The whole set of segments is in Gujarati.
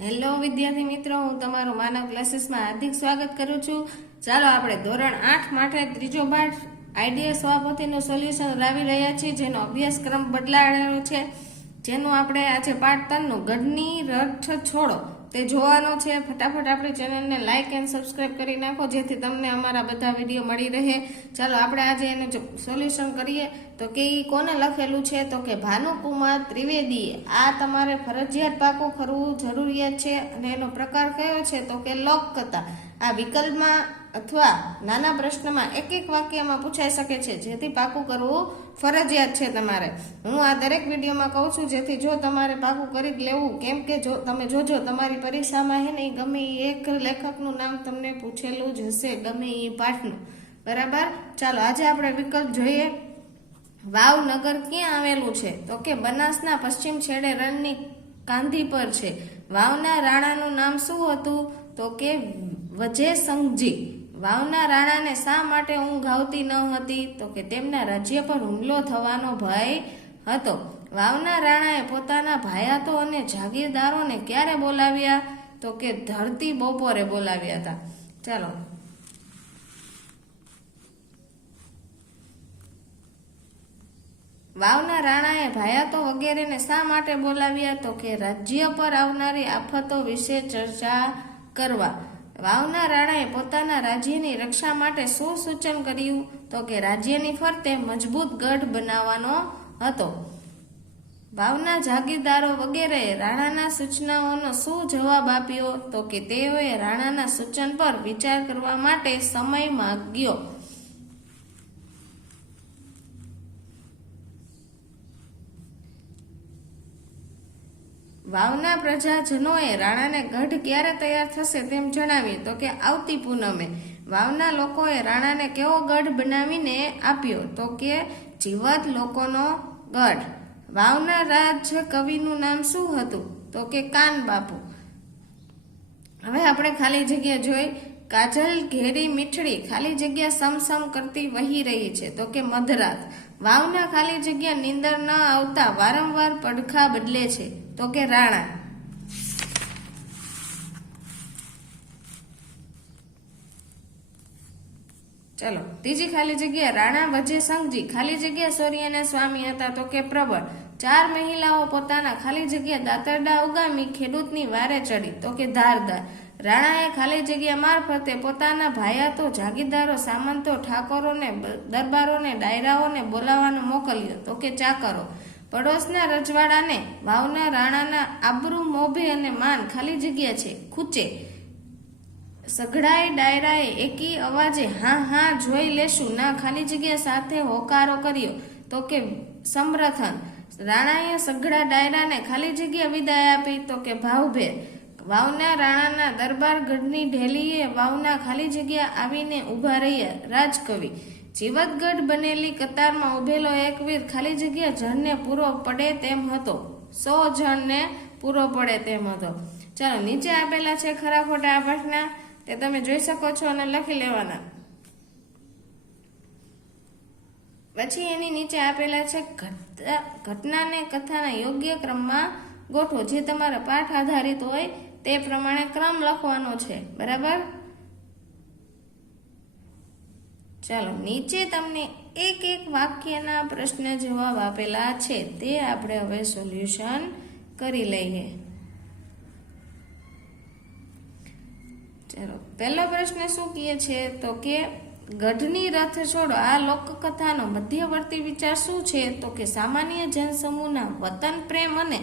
હેલો વિદ્યાર્થી મિત્રો, હું તમારું માનવ ક્લાસીસમાં હાર્દિક સ્વાગત કરું છું. ચાલો આપણે ધોરણ આઠ માટે ત્રીજો પાઠ આઈડીએસ સભાપતિનું સોલ્યુશન લાવી રહ્યા છીએ, જેનો અભ્યાસક્રમ બદલાયેલો છે. જેનું આપણે આજે પાઠ તનનું ગઢની રથ છોડો તે જોવાનો છે. ફટાફટ આપણી ચેનલને લાઇક એન્ડ સબસ્ક્રાઇબ કરી નાખો, જેથી તમને અમારા બધા વીડિયો મળી રહે. ચાલો આપણે આજે એને સોલ્યુશન કરીએ. તો કે એ કોને લખેલું છે? તો કે ભાનુકુમાર ત્રિવેદીએ. આ તમારે ફરજિયાત પાકો ખરવું જરૂરિયાત છે. અને એનો પ્રકાર કયો છે? તો કે લોકકથા. આ વિકલ્પમાં અથવા નાના પ્રશ્નમાં એક એક વાક્યમાં પૂછાઈ શકે છે, જેથી પાકું કરવું ફરજિયાત છે તમારે. હું આ દરેક વિડીયોમાં કહું છું, જેથી જો તમારે પાકું કરી જ લેવું, કેમ કે જો તમે જોજો, તમારી પરીક્ષામાં હે ને ગમે એ એક લેખકનું નામ તમને પૂછેલું જ હશે, ગમે એ પાઠનું. બરાબર? ચાલો, આજે આપણે વિકલ્પ જોઈએ. વાવનગર ક્યાં આવેલું છે? તો કે બનાસના પશ્ચિમ છેડે રણની કાંધી પર છે. વાવના રાણાનું નામ શું હતું? તો કે વજેસંઘજી વાવના રાણાને શા માટે ઊંઘ આવતી ન હતી? તો કે તેમના રાજ્ય પર હુમલો થવાનો ભય હતો. વાવના રાણાએ પોતાના ભાયાતો અને જાગીરદારોને ક્યારે બોલાવ્યા? તો કે ધરતી બપોરે બોલાવ્યા હતા. ચાલો. વાવના રાણાએ ભાયાતો વગેરેને શા માટે બોલાવ્યા? તો કે રાજ્ય પર આવનારી આફતો વિશે ચર્ચા કરવા. વાવના રાણાએ પોતાના રાજ્યની રક્ષા માટે શું સૂચન કર્યું તો કે રાજ્યની ફરતે મજબૂત ગઢ બનાવવાનો હતો. વાવના જાગીરદારો વગેરેએ રાણાના સૂચનાઓનો શું જવાબ આપ્યો તો કે તેઓએ રાણાના સૂચન પર વિચાર કરવા માટે સમય માંગ્યો. વાવના પ્રજાજનોએ રાણાને ગઢ ક્યારે તૈયાર થશે તેમ જણાવ્યું તો કે આવતી પૂનમે. વાવના લોકોએ રાણાને કેવો ગઢ બનાવીને આપ્યો તો કે જીવત લોકોનો ગઢ. વાવના રાજ કવિનું નામ શું હતું? તો કે કાન બાપુ. હવે આપણે ખાલી જગ્યા જોઈ. કાજલ ઘેરી મીઠડી ખાલી જગ્યા સમસમ કરતી વહી રહી છે. તો કે મધરાત. વાવના ખાલી જગ્યા નીંદર ન આવતા વારંવાર પડખા બદલે છે. તો કે રાણા. ચલો, ત્રીજી ખાલી જગ્યા રાણા વજે સંઘજી ખાલી જગ્યા સૂર્યના સ્વામી હતા. તો કે પ્રબળ. ચાર મહિલાઓ પોતાના ખાલી જગ્યા દાતરડા ઉગામી ખેડૂતની વારે ચડી. તો કે ધારદાર. રાણાએ ખાલી જગ્યા મારફતે પોતાના ભાયાતો, જાગીરદારો, સામંતો, ઠાકોરોને દરબારોને, ડાયરાઓને બોલાવવાનું મોકલ્યો. તો કે ચાકરો. પડોશના રજવાડાને, વાવના રાણાના આબરૂ, મોભે અને માન ખાલી જગ્યા છે. ખૂચે. સઘળાએ ડાયરાએ એકી અવાજે, હા હા, જોઈ લેશું. ના, ખાલી જગ્યા સાથે હોકારો કર્યો. તો કે, સમરથન. રાણાએ સઘળા ડાયરાને ખાલી જગ્યા વિદાય આપી. તો કે ભાવભેર વાવના રાણાના દરબાર ગઢની ઢેલીએ વાવના ખાલી જગ્યા આવીને ઊભા રહ્યા રાજકવિ. જીવતગઢ બનેલી કતારમાં ઉભેલો એક વીર ખાલી જગ્યા જણને પૂરો પડે તેમ હતો. સો જણને પૂરો પડે તેમ હતો. ચાલો, નીચે આપેલા છે ખરા ખોટા આ પાઠના તે તમે જોઈ શકો છો અને લખી લેવાના. પછી એની નીચે આપેલા છે ઘટના ઘટનાને કથાના યોગ્ય ક્રમમાં ગોઠવો. જે તમારા પાઠ આધારિત હોય તે પ્રમાણે ક્રમ લખવાનો છે. બરાબર? ચાલો, નીચે તમને એક એક વાક્યના પ્રશ્ન જવાબ આપેલા છે. તે આપણે હવે સોલ્યુશન કરી લઈએ. ચાલો, પહેલો પ્રશ્ન શું કહે છે? તો કે ગઢની રથ છોડો. આ લોકકથાનો મધ્યવર્તી વિચાર શું છે? તો કે સામાન્ય જનસમૂહના વતન, પ્રેમ અને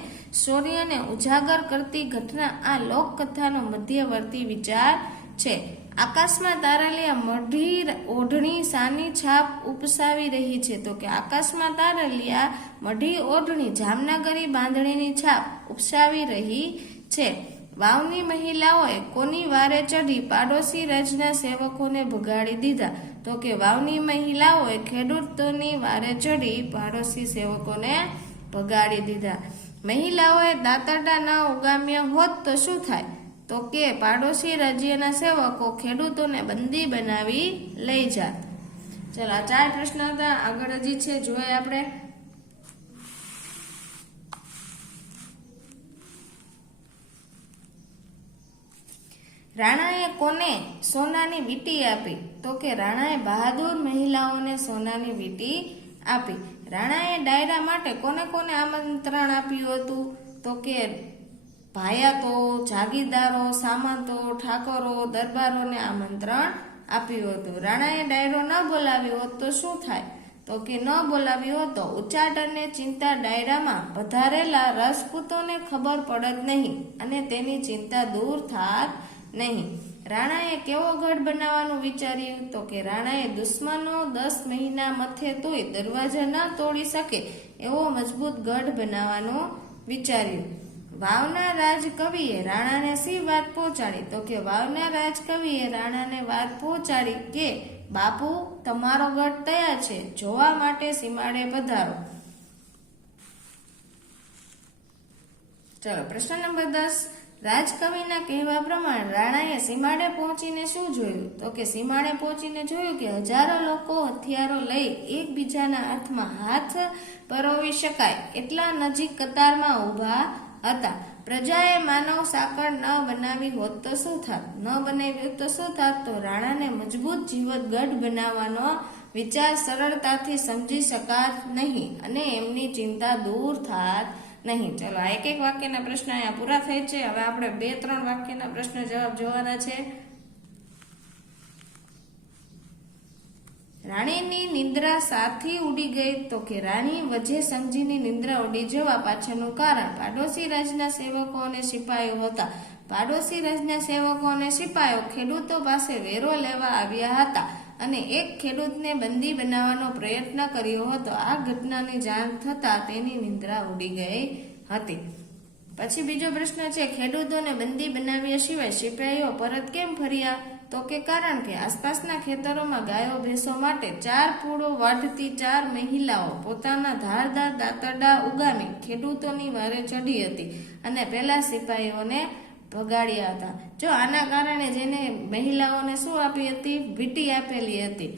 શૌર્યને ઉજાગર કરતી ઘટના આ લોકકથાનો મધ્યવર્તી વિચાર છે. આકાશમાં તારેલી આ મઢી ઓઢણી સાની છાપ ઉપસાવી રહી છે. તો કે આકાશમાં તારેલી આ મઢી ઓઢણી જામનગરી બાંધણીની છાપ ઉપસાવી રહી છે. વાવની મહિલાઓએ કોની વારે ચઢી પાડોશી રાજના સેવકોને ભગાડી દીધા? તો કે વાવની મહિલાઓએ ખેડૂતોની વારે ચઢી પાડોશી સેવકોને ભગાડી દીધા? મહિલાઓએ દાંતરડા ન ઉગામ્યા હોત તો શું થાય? તો કે પાડોશી રાજ્યના સેવકો ખેડૂતોને બંદી બનાવી લઈ જાત. ચલો, આ ચાર પ્રશ્ન હતા. આગળ હજી છે, જોઈએ આપણે. રાણાએ કોને સોનાની વીટી આપી? તો કે રાણાએ બહાદુર મહિલાઓને સોનાની વીટી આપી. રાણાએ ડાયરા માટે કોને કોને આમંત્રણ આપ્યું હતું? તો કે ભાયાતો, જાગીરદારો, સામંતો, ઠાકોરો, દરબારોને આમંત્રણ આપ્યું હતું. રાણાએ ડાયરો ન બોલાવ્યો હોત તો શું થાય? તો કે ન બોલાવ્યો હોત તો અને ચિંતા ડાયરામાં પધારેલા રાજપૂતોને ખબર પડત નહીં અને તેની ચિંતા દૂર થાત નહીં. રાણાએ કેવો ગઢ બનાવવાનું વિચાર્યું? તો કે રાણાએ દુશ્મનો દસ મહિના મથે તોય દરવાજા ન તોડી શકે એવો મજબૂત ગઢ બનાવવાનો વિચાર્યું. વાવના રાજ કવિએ રાણાને સી વાત પહોંચાડી? તો કે વાવના રાજ કવિએ રાણાને વાત પહોંચાડી કે, બાપુ, તમારો ગઢ તૈયાર છે. જોવા માટે સીમાડે પધારો. ચલો, પ્રશ્ન નંબર દસ. રાજકવિના કહેવા પ્રમાણે રાણાએ સીમાડે પહોંચીને શું જોયું? તો કે સીમાડે પહોંચીને જોયું કે હજારો લોકો હથિયારો લઈ એકબીજાના હાથમાં હાથ પરોવી શકાય એટલા નજીક કતારમાં ઊભા હતા. પ્રજાએ માનવ સાંકળ ન બનાવી હોત તો શું થાત? ન બનાવી હોત તો શું થાત? તો રાણાને મજબૂત જીવત ગઢ બનાવવાનો વિચાર સરળતાથી સમજી શકાત નહીં અને એમની ચિંતા દૂર થાત. નહીં, ચલો, આ એક એક વાક્યના પ્રશ્ન અહીંયા પૂરા થાય છે. હવે આપણે બે, ત્રણ વાક્યના પ્રશ્ન જવાબ જોવાના છે. રાણીની નિંદ્રા સાથી ઉડી ગઈ તો કે રાણી વજે સંજીની નિંદ્રા ઉડી જવા પાછળનું કારણ. પાડોશી રાજના સેવકો અને સિપાહીઓ હતા. પાડોશી રાજના સેવકો અને સિપાહીઓ ખેડૂતો પાસે વેરો લેવા આવ્યા હતા. અને એક ખેડૂતને બંદી બનાવવાનો પ્રયત્ન કર્યો હતો. આ ઘટનાની જાણ થતાં તેની નિંદ્રા ઉડી ગઈ હતી. પછી બીજો પ્રશ્ન છે, ખેડૂતોને બંદી બનાવ્યા સિવાય સિપાહીઓ પરત કેમ ફર્યા? તો કે કારણ કે આસપાસના ખેતરોમાં ગાયો ભેંસો માટે ચાર પૂળો વાઢતી ચાર મહિલાઓ પોતાના ધારદાર દાંતરડા ઉગામી ખેડૂતોની વારે ચડી હતી અને પેલા સિપાહીઓને ભગાડ્યા હતા. જો આના કારણે જેને મહિલાઓને શું આપી હતી? વીટી આપેલી હતી.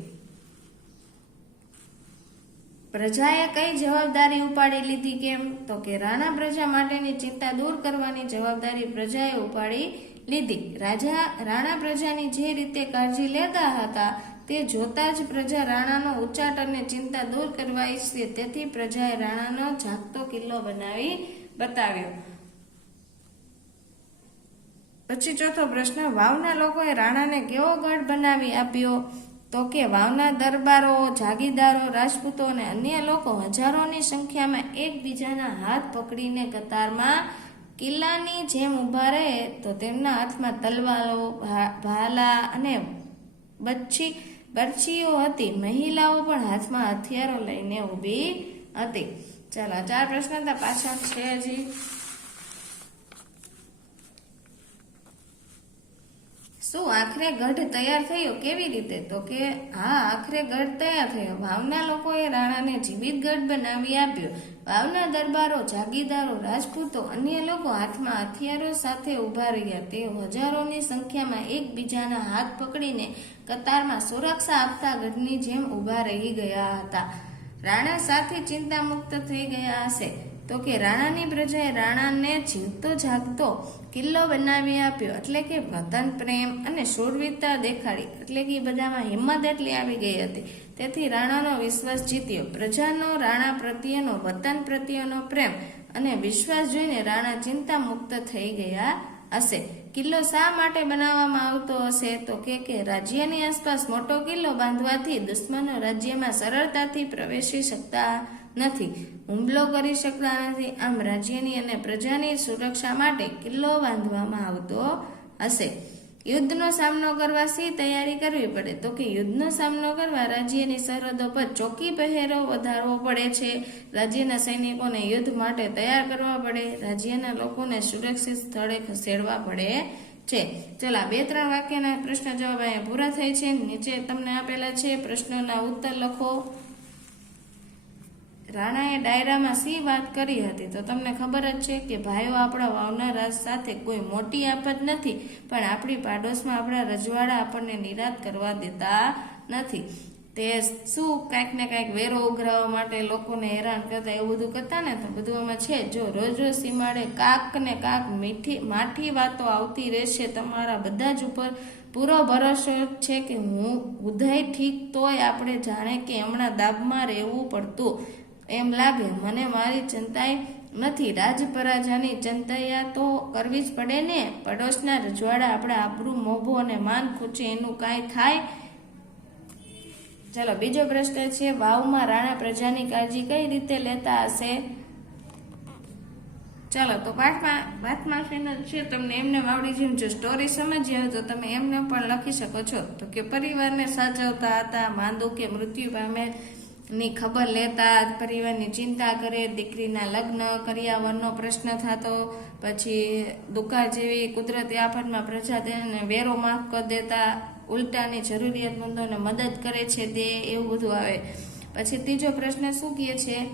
પ્રજાએ કઈ જવાબદારી ઉપાડી લીધી કેમ? તો કે રાણા પ્રજા માટેની ચિંતા દૂર કરવાની જવાબદારી પ્રજાએ ઉપાડી લીધી. રાજા, રાણા પ્રજાની જે રીતે કાળજી લેતા હતા, તે જોતા જ પ્રજા રાણાનો ઉચાટ અને ચિંતા દૂર કરવા ઈચ્છતી. તેથી પ્રજાએ રાણાનો જાગતો કિલ્લો બનાવી બતાવ્યો. પછી ચોથો પ્રશ્ન વાવના લોકોએ રાણાને કેવો ગઢ બનાવી આપ્યો? તો કે વાવના દરબારો, જાગીરદારો, રાજપૂતો અને અન્ય લોકો હજારોની સંખ્યામાં એકબીજાના હાથ પકડીને કતારમાં કિલ્લાની જેમ ઊભા રહે, તો તેમના હાથમાં તલવારો ભાલા અને બચ્છી બરછીઓ હતી. મહિલાઓ પણ હાથમાં હથિયારો લઈને ઊભી હતી. ચાલો, ચાર પ્રશ્ન હતા પાછા છે હજી. શું આખરે ગઢ તૈયાર થયો કેવી રીતે? તો કે, હા, આખરે ગઢ તૈયાર થયો. વાવના લોકોએ રાણાને જીવિત ગઢ બનાવી આપ્યો. વાવના દરબારો જાગીદારો રાજપૂતો, અન્ય લોકો હાથમાં હથિયારો સાથે ઊભા રહ્યા. તેઓ હજારોની સંખ્યામાં એકબીજાના હાથ પકડીને કતારમાં સુરક્ષા આપતા ગઢની જેમ ઊભા રહી ગયા હતા. રાણા સાથે ચિંતા મુક્ત થઈ ગયા હશે. તો કે રાણાની પ્રજાએ રાણાને જીવતો જાગતો કિલ્લો બનાવી આપ્યો. એટલે કે વતન, પ્રેમ અને શૂરવીરતા દેખાડી. એટલે કે બધામાં હિંમત એટલી આવી ગઈ હતી. તેથી રાણાનો વિશ્વાસ જીત્યો. પ્રજાનો રાણા પ્રત્યેનો, વતન પ્રત્યેનો પ્રેમ અને વિશ્વાસ જોઈને રાણા ચિંતા મુક્ત થઈ ગયા હશે. કિલ્લો શા માટે બનાવવામાં આવતો હશે? તો કે કે રાજ્યની આસપાસ મોટો કિલ્લો બાંધવાથી દુશ્મનો રાજ્યમાં સરળતાથી પ્રવેશી શકતા નથી. હુમલો કરી શકતા નથી આમ રાજ્યની અને પ્રજાની સુરક્ષા માટે કિલ્લો બાંધવામાં આવતો હશે. યુદ્ધનો સામનો કરવા શી તૈયારી કરવી પડે તો કે યુદ્ધનો સામનો કરવા રાજ્યની સરહદો પર ચોકી પહેરો વધારવો પડે છે. રાજ્યના સૈનિકોને યુદ્ધ માટે તૈયાર કરવા પડે. રાજ્યના લોકોને સુરક્ષિત સ્થળે ખસેડવા પડે છે. ચલો બે ત્રણ વાક્યના પ્રશ્ન જવાબ અહીંયા પૂરા થાય છે. નીચે તમને આપેલા છે પ્રશ્નોના ઉત્તર લખો. રાણાએ ડાયરામાં સી વાત કરી હતી તો તમને ખબર જ છે કે ભાઈઓ આપણા વાવના રાજ સાથે કોઈ મોટી આફત નથી, પણ આપણી પાડોશમાં આપણા રજવાડા આપણને નિરાત કરવા દેતા નથી. તે શું કાંઈક ને કાંઈક વેરો ઉઘરાવવા માટે લોકોને હેરાન કરતા એવું બધું કરતા ને? તો બધું આમાં છે. જો રોજ રોજ સીમાડે કાક ને કાક મીઠી, માઠી વાતો આવતી રહેશે તમારા બધા જ ઉપર પૂરો ભરોસો છે કે હું ઉદય ઠીક તોય આપણે જાણે કે હમણાં દાબમાં રહેવું પડતું. એમ લાગે, મને મારી ચિંતાએ નથી, રાજપરાજાની ચિંતૈયા તો કરવી જ પડે ને? પડોશના રજવાડા આપણે આપણું મોભો અને માન ખૂચે એનું કાંઈ થાય? ચાલો, બીજો પ્રશ્ન છે, વાવમાં રાણા પ્રજાની કાળજી કઈ રીતે લેતા હશે? ચાલો, તો પાઠમાં વાતમાં ફેનલ છે, તમને એમને આવડી જેમ જો સ્ટોરી સમજી હોય તો તમે એમને પણ લખી શકો છો. તો કે પરિવારને સાચવતા હતા, માંદુ કે મૃત્યુ પામે ની ખબર લેતા પરિવારની ચિંતા કરે, દીકરીના લગ્ન કર્યાવરનો પ્રશ્ન થતો, પછી દુકાળ જેવી કુદરતી આફતમાં પ્રજા તેને વેરો માફ કરી દેતા, ઉલટાની જરૂરિયાતમંદોને મદદ કરે છે તે એવું બધું આવે. પછી ત્રીજો પ્રશ્ન શું કહે છે?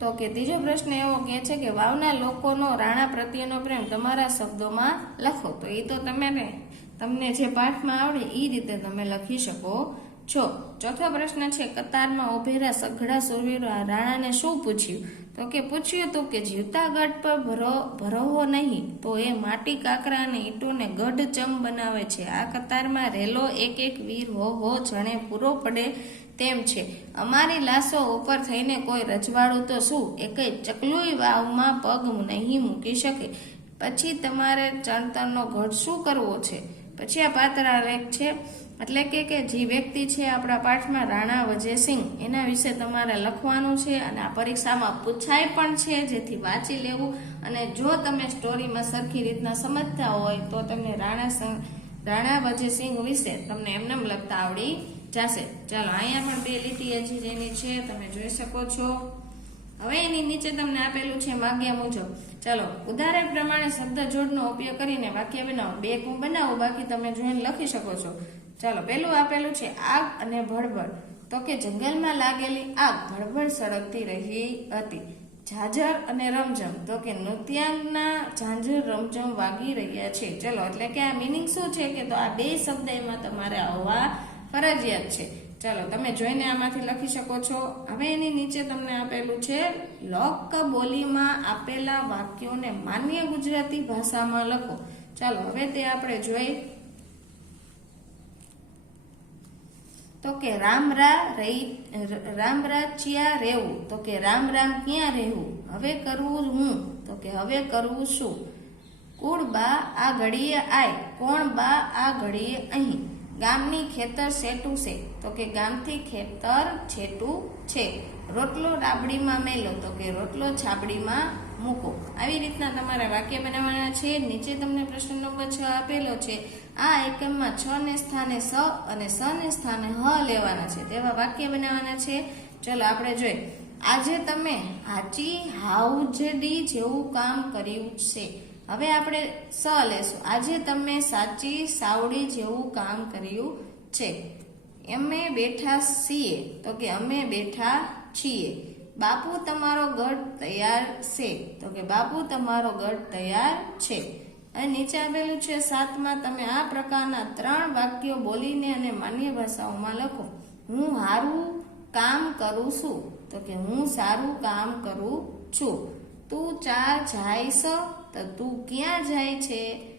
તો કે ત્રીજો પ્રશ્ન એવો કહે છે કે વાવના લોકોનો રાણા પ્રત્યેનો પ્રેમ તમારા શબ્દોમાં લખો. તો એ તો તમે તમને જે પાઠમાં આવડે એ રીતે તમે લખી શકો. છો ચોથો પ્રશ્ન છે, કતારમાં ઉભેરા સઘળા સુરવીરો રાણાને શું પૂછ્યું? તો કે પૂછ્યું તો કે જીવતા ગઢ પર ભરો, ભરવો નહીં, તો એ માટી કાકરા અને ઈંટોને ગઢ ચમ બનાવે છે. આ કતારમાં રેલો એક એક વીર હો હો, જણે પૂરો પડે તેમ છે. અમારી લાશો ઉપર થઈને કોઈ રજવાડું તો શું? એકેય ચકલુય વાવમાં પગ નહીં મૂકી શકે. પછી તમારે ચણતરનો ગઢ શું કરવો છે? પછી આ પાત્ર લેખ છે. એટલે કે કે જે વ્યક્તિ છે આપણા પાઠમાં રાણા વજયસિંહ, એના વિશે તમારે લખવાનું છે અને આ પરીક્ષામાં પૂછાય પણ છે, જેથી વાંચી લેવું. અને જો તમે સ્ટોરીમાં સરખી રીતના સમજતા હોય, તો તમને રાણા રાણા વજયસિંહ વિશે તમને એમને લખતા આવડી જશે. ચાલો, અહીંયા પણ બે લીટી હજી જેની છે, તમે જોઈ શકો છો. હવે એની નીચે તમને આપેલું છે માગ્યા મુજબ. ચાલો, ઉદાહરણ પ્રમાણે શબ્દ જોડનો ઉપયોગ કરીને વાક્ય બનાવો બે હું બનાવો, બાકી તમે જોઈને લખી શકો છો. ચાલો પેલું આપેલું છે આગ અને ભડભડ. તો કે જંગલમાં લાગેલી આગ ભડભડ સળગતી રહી હતી. ઝાઝર અને રમઝમ. તો કે નૃત્યાંગના ઝાંઝર, રમઝમ વાગી રહ્યા છે. ચલો, એટલે કે આ મિનિંગ શું છે કે તો આ બે શબ્દ એમાં તમારે આવવા ફરજિયાત છે. ચાલો, તમે જોઈને આમાંથી લખી શકો છો. હવે એની નીચે તમને આપેલું છે, લોક બોલીમાં આપેલા વાક્યોને માન્ય ગુજરાતી ભાષામાં લખો. ચાલો, હવે તે આપણે જોઈ તો કે રામ રા રહી રામ ચિયા રહેવું તો કે રામ રામ ક્યાં રહેવું હવે કરવું હું. તો કે હવે કરવું શું કુળ બા આ ઘડીએ આય. કોણ બા આ ઘડીએ અહીં? ગામની ખેતર સેટું છે. તો કે ગામથી ખેતર છેટું છે. રોટલો રાબડીમાં મેલો. તો કે રોટલો છાબડીમાં મૂકો આવી રીતના તમારા વાક્ય બનાવવાના છે. નીચે તમને પ્રશ્ન નંબર છ આપેલો છે. આ એકમમાં છ ને સ્થાને સ અને સ ને સ્થાને હ લેવાના છે. તેવા વાક્ય બનાવવાના છે. ચલો આપણે જોઈએ. આજે તમે હાચી હાઉજડી જેવું કામ કર્યું છે. હવે આપણે સ લેશું. આજે તમે સાચી સાવડી જેવું કામ કર્યું છે. અમે બેઠા છીએ. તો કે અમે બેઠા છીએ. બાપુ તમારો ગઢ તૈયાર છે. તો કે બાપુ તમારો ગઢ તૈયાર છે. અને નીચે આપેલું છે, સાતમાં તમે આ પ્રકારના ત્રણ વાક્યો બોલીને અને માન્ય ભાષાઓમાં લખો. હું સારું કામ કરું છું. તો કે હું સારું કામ કરું છું. તું ચાર જાય છે તો તું ક્યાં જાય છે?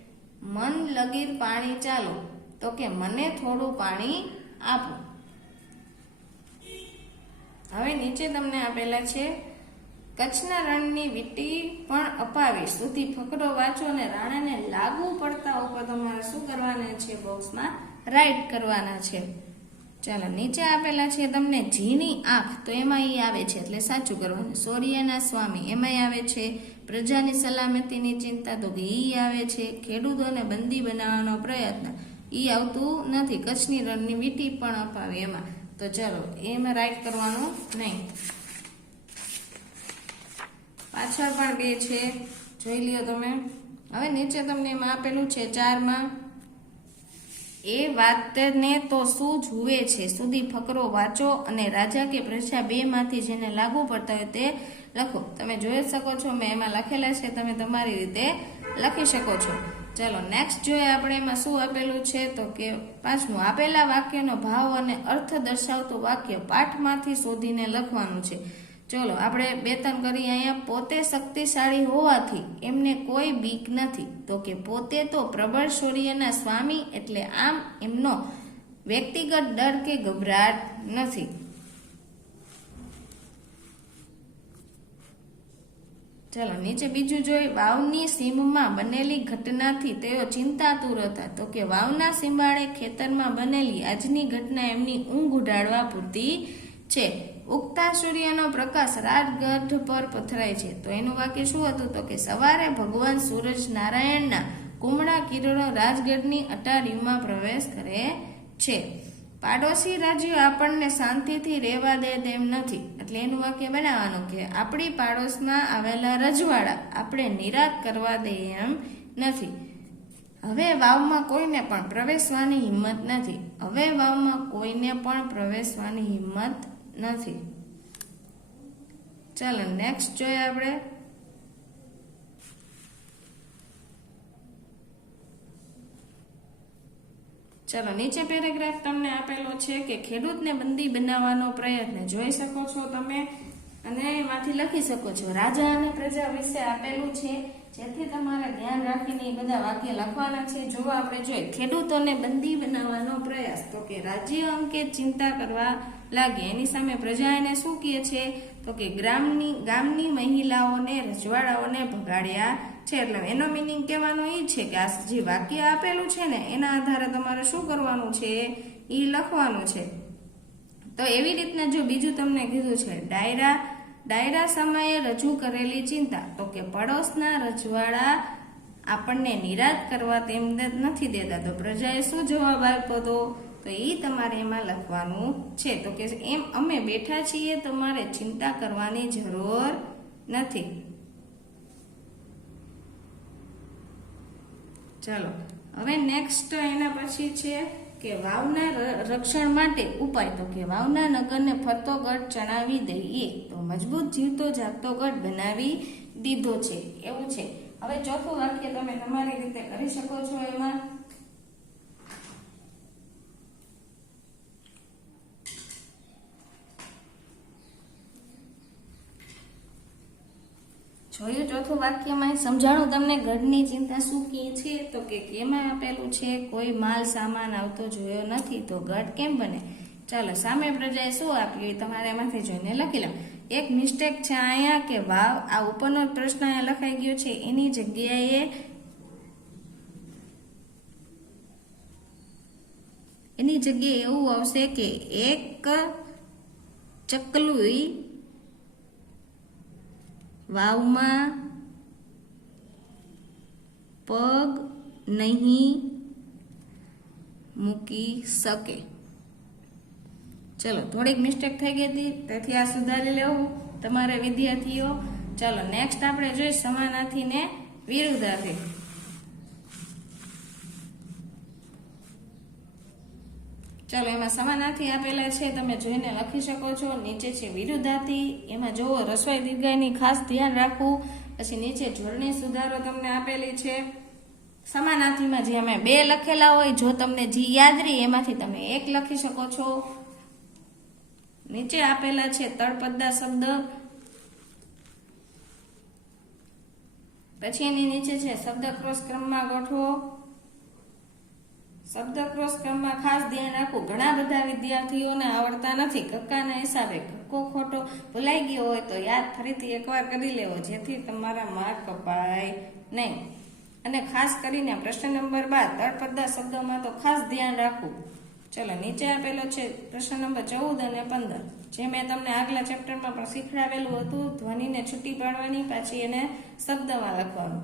મન લગીર પાણી ચાલો. તો કે મને થોડું પાણી આપો. હવે નીચે તમને આપેલા છે, કચ્છના રણની વીટી પણ અપાવી. સુધી ફકરો વાંચો અને રાણાને લાગુ પડતા ઉપર તમારે શું કરવાના છે? બોક્સમાં રાઈટ કરવાના છે. ચાલો, નીચે આપેલા છે તમને ઝીણી આંખ, તો એમાં એ આવે છે એટલે સાચું કરવાનું. સૌર્યના સ્વામી, એમાંય આવે છે. પ્રજાની સલામતીની ચિંતા, તો કે ઈ આવે છે. ખેડૂતોને બંદી બનાવવાનો પ્રયત્ન, ઈ આવતું નથી. કચ્છની રણની વીટી પણ અપાવે એમાં. તો ચાલો એમાં રાઈટ કરવાનું નહીં. પાછળ પણ બે છે. જોઈ લ્યો તમે. હવે નીચે તમને એમાં આપેલું છે ચારમાં, એ વાતને તો શું જુએ છે. સુધી ફકરો વાંચો અને રાજા કે પ્રજા બે માંથી જેને લાગુ પડતા હોય તે લખો. તમે જોઈ શકો છો, મેં એમાં લખેલા છે. તમે તમારી રીતે લખી શકો છો. ચાલો નેક્સ્ટ જોઈએ આપણે એમાં શું આપેલું છે? તો કે પાંચમું, આપેલા વાક્યનો ભાવ અને અર્થ દર્શાવતું વાક્ય પાઠમાંથી શોધીને લખવાનું છે. ચલો, આપણે બે ત્રણ કરી અહીંયા. પોતે શક્તિશાળી હોવાથી એમને કોઈ બીક નથી. તો કે પોતે તો પ્રબળ શૌર્યના સ્વામી એટલે આમ એમનો વ્યક્તિગત ડર કે ગભરાટ નથી. ચાલો, નીચે બીજું જોઈ વાવની સીમમાં બનેલી ઘટનાથી તેઓ ચિંતાતુર હતા. તો કે વાવના સીમાડે ખેતરમાં બનેલી આજની ઘટના એમની ઊંઘ ઉડાડવા પૂરતી છે. ઉગતા સૂર્યનો પ્રકાશ રાજગઢ પર પથરાય છે. તો એનું વાક્ય શું હતું? તો કે સવારે ભગવાન સૂરજ નારાયણના કુમળા કિરણો રાજગઢની અટારીમાં પ્રવેશ કરે છે. પાડોશી રાજ્યો આપણને શાંતિથી રહેવા દે તેમ નથી. એટલે એનું વાક્ય બનાવવાનું કે આપણી પાડોશમાં આવેલા રજવાડા આપણે નિરાત કરવા દે એમ નથી. હવે વાવમાં કોઈને પણ પ્રવેશવાની હિંમત નથી. હવે વાવમાં કોઈને પણ પ્રવેશવાની હિંમત નથી. ચાલો નેક્સ્ટ જોઈએ આપણે. ચાલો, નીચે પેરેગ્રાફ તમને આપેલો છે કે ખેડૂતને બંદી બનાવવાનો પ્રયત્ન જોઈ શકો છો તમે અને એમાંથી લખી શકો છો, રાજા અને પ્રજા વિશે આપેલું છે, જેથી તમારે ધ્યાન રાખીને એ બધા વાક્ય લખવાના છે. જો આપણે જોઈએ, ખેડૂતોને બંદી બનાવવાનો પ્રયાસ. તો કે, રાજ્ય અંકે ચિંતા કરવા લાગે. એની સામે પ્રજા એને શું કહે છે? તો કે ગ્રામની ગામની મહિલાઓને, રજવાડાઓને ભગાડ્યા છે. એટલે એનો મિનિંગ કહેવાનો એ છે કે આ જે વાક્ય આપેલું છે ને, એના આધારે તમારે શું કરવાનું છે? એ લખવાનું છે. તો એવી રીતના જો બીજું તમને કીધું છે, ડાયરા ડાયરા સમયે રજૂ કરેલી ચિંતા. તો કે પડોશના રજવાડા આપણને નિરાશ કરવા તેમ નથી દેતા. તો પ્રજાએ શું જવાબ આપ્યો હતો તો એ તમારે એમાં લખવાનું છે. તો કે એમ અમે બેઠા છીએ, તમારે ચિંતા કરવાની જરૂર નથી. ચાલો, હવે નેક્સ્ટ એના પછી છે કે વાવના રક્ષણ માટે ઉપાય. તો કે વાવના નગરને ફરતો ગઢ ચણાવી દઈએ. તો મજબૂત જીવતો જાગતો ગઢ બનાવી દીધો છે. એવું છે. હવે ચોથું વાક્ય તમે તમારી રીતે કરી શકો છો એમાં જોયું ચોથું વાક્યમાં સમજાણું તમને ગઢની ચિંતા શું કહે છે? તો કે, કેમાં આપેલું છે? કોઈ માલ સામાન આવતો જોયો નથી, તો ગઢ કેમ બને? ચાલો, સામે પ્રજાએ શું આપ્યું? તમારે એમાંથી જોઈને લખી લો. એક મિસ્ટેક છે અહીંયા કે વાવ, આ ઉપરનો પ્રશ્ન અહીંયા લખાઈ ગયો છે. એની જગ્યાએ એની જગ્યાએ એવું આવશે કે એક ચકલુઈ વાવમાં પગ નહીં મૂકી શકે. ચલો, થોડીક મિસ્ટેક થઈ ગઈ હતી, તેથી આ સુધારી લેવું તમારે વિદ્યાર્થીઓ. ચલો નેક્સ્ટ આપણે જોઈએ સમાનાર્થી ને વિરુદ્ધાર્થી. ચાલો, એમાં સમાનાર્થી આપેલા છે, તમે જોઈને લખી શકો છો. નીચે છે વિરુદ્ધાર્થી, એમાં જુઓ, રસોઈ દીર્ઘાયની ખાસ ધ્યાન રાખવું. પછી નીચે જોડણી સુધારો તમને આપેલી છે. સમાનાર્થીમાં જે અમે બે લખેલા હોય, જો તમને જી યાદ રહી, એમાંથી તમે એક લખી શકો છો. નીચે આપેલા છે તળપદા શબ્દ. પછી એની નીચે છે શબ્દ ક્રોસ ક્રમમાં ગોઠવો. શબ્દ ક્રોસ ક્રમમાં ખાસ ધ્યાન રાખવું. ઘણા બધા વિદ્યાર્થીઓને આવડતા નથી. કક્કાના હિસાબે કક્કો ખોટો ભૂલાઈ ગયો હોય તો યાદ ફરીથી એકવાર કરી લેવો, જેથી તમારા માર્ક કપાય નહીં. અને ખાસ કરીને પ્રશ્ન નંબર બાર તળપદા શબ્દોમાં તો ખાસ ધ્યાન રાખવું. ચલો, નીચે આપેલો છે પ્રશ્ન નંબર ચૌદ અને પંદર, જે મેં તમને આગલા ચેપ્ટરમાં પણ શીખડાવેલું હતું. ધ્વનિને છૂટી પાડવાની, પાછી એને શબ્દમાં લખવાનું.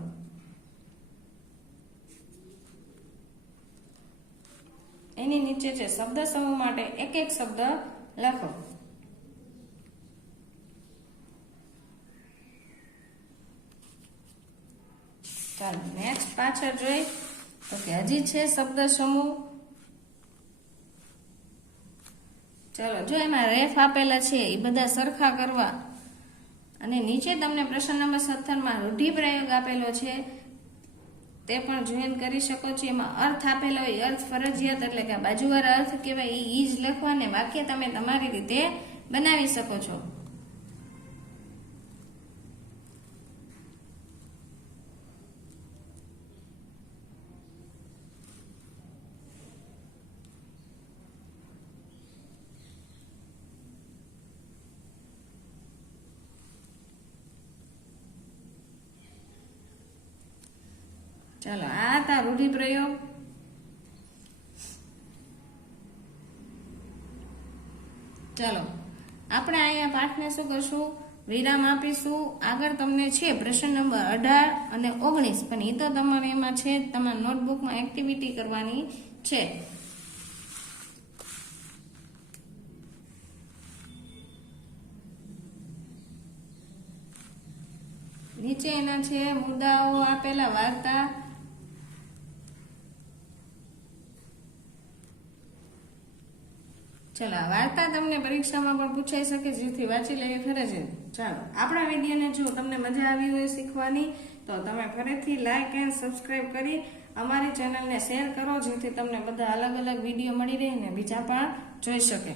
એની નીચે છે, શબ્દ સમૂહ માટે એક એક શબ્દ લખો. ચાલો નેક્સ્ટ પાછળ જોઈ તો કે હજી છે શબ્દ સમૂહ. ચલો, જો એમાં રેફ આપેલા છે એ બધા સરખા કરવા. અને નીચે તમને પ્રશ્ન નંબર સત્તરમાં રૂઢિપ્રયોગ આપેલો છે. તે પણ જોઈન કરી શકો છો. એમાં અર્થ આપેલો હોય, અર્થ ફરજિયાત, એટલે કે બાજુવાળા અર્થ કહેવાય એ જ લખવા અને વાક્ય તમે તમારી રીતે બનાવી શકો છો ચાલો આ હતા રૂઢિપ્રયોગ ચાલો, આપણે અહીંયા પાઠને શું કરશું? વિરામ આપીશું. આગળ તમને છે પ્રશ્ન નંબર અઢાર અને ઓગણીસ. પણ એ તો તમારે એમાં છે, તમારા નોટબુકમાં એક્ટિવિટી કરવાની છે. નીચે એના છે મુદ્દાઓ આપેલા વાર્તા. ચલો વાર્તા તમને પરીક્ષામાં પણ પૂછાઈ શકે, જેથી વાંચી લેવી ફરજિયાત ચાલો, આપણા વિડીયોને જો તમને મજા આવી હોય શીખવાની, તો તમે ફરીથી લાઇક એન્ડ સબસ્ક્રાઈબ કરી અમારી ચેનલને શેર કરો, જેથી તમને બધા અલગ અલગ વીડિયો મળી રહે ને બીજા પણ જોઈ શકે.